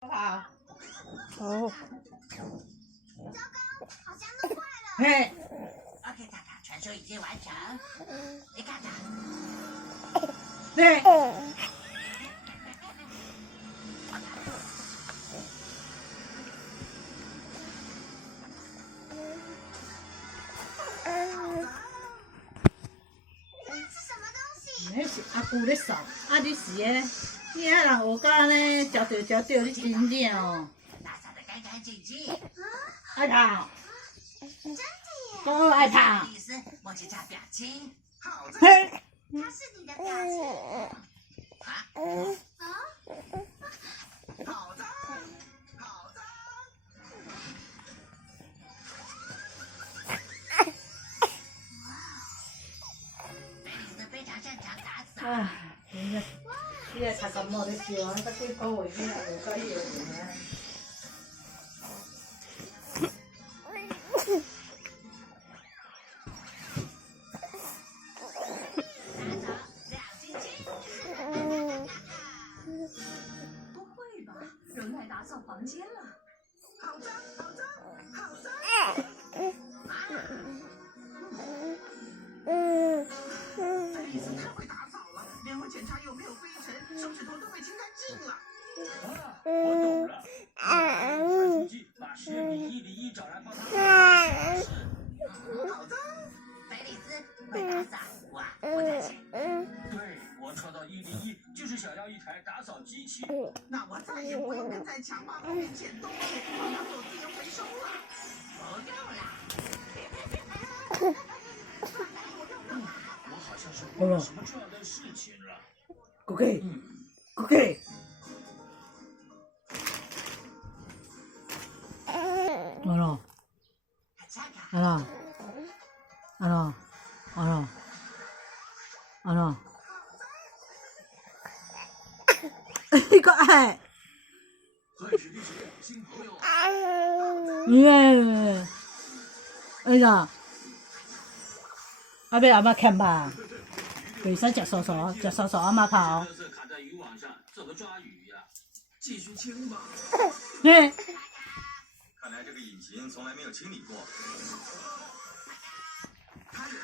好。哦。糟糕，好像弄坏了。嘿。OK， 塔塔传输已经完成。你看看。对。那是阿姑咧扫，你是诶，你遐人学到呢，嚼着，你真正哦。打扫得干干净净。爱烫。真的耶。都爱烫。丽丝，莫去查表情。好的。嘿。它是你的表情。啊？啊？好的，好的。菲丽丝非常擅长打扫。唉，你个读咁耐咧笑啊，得几多回先啊？无该嘢嚟啊！不会吧？人来打扫房间了。好脏，好脏，好脏！菲丽丝太会打扫了，连会检查有没有灰尘，手指头都被清干净了。我懂了，传书记把10比1比1找来帮他。好脏！菲丽丝会打扫，我不担心。对，我创造1比1，就是想要一台打扫机器。那我再也不用跟在墙花后面捡东西，我要做资源回收了。不用了。我好像是忘了什么重要的事情了。Cookie，你个爱，钻石地球新朋友。哎呀，阿伯阿妈看吧，卫生食素素阿妈泡。垃圾卡在渔网上，怎么抓鱼呀？继续清吧。嘿。看来这个引擎从来没有清理过。他也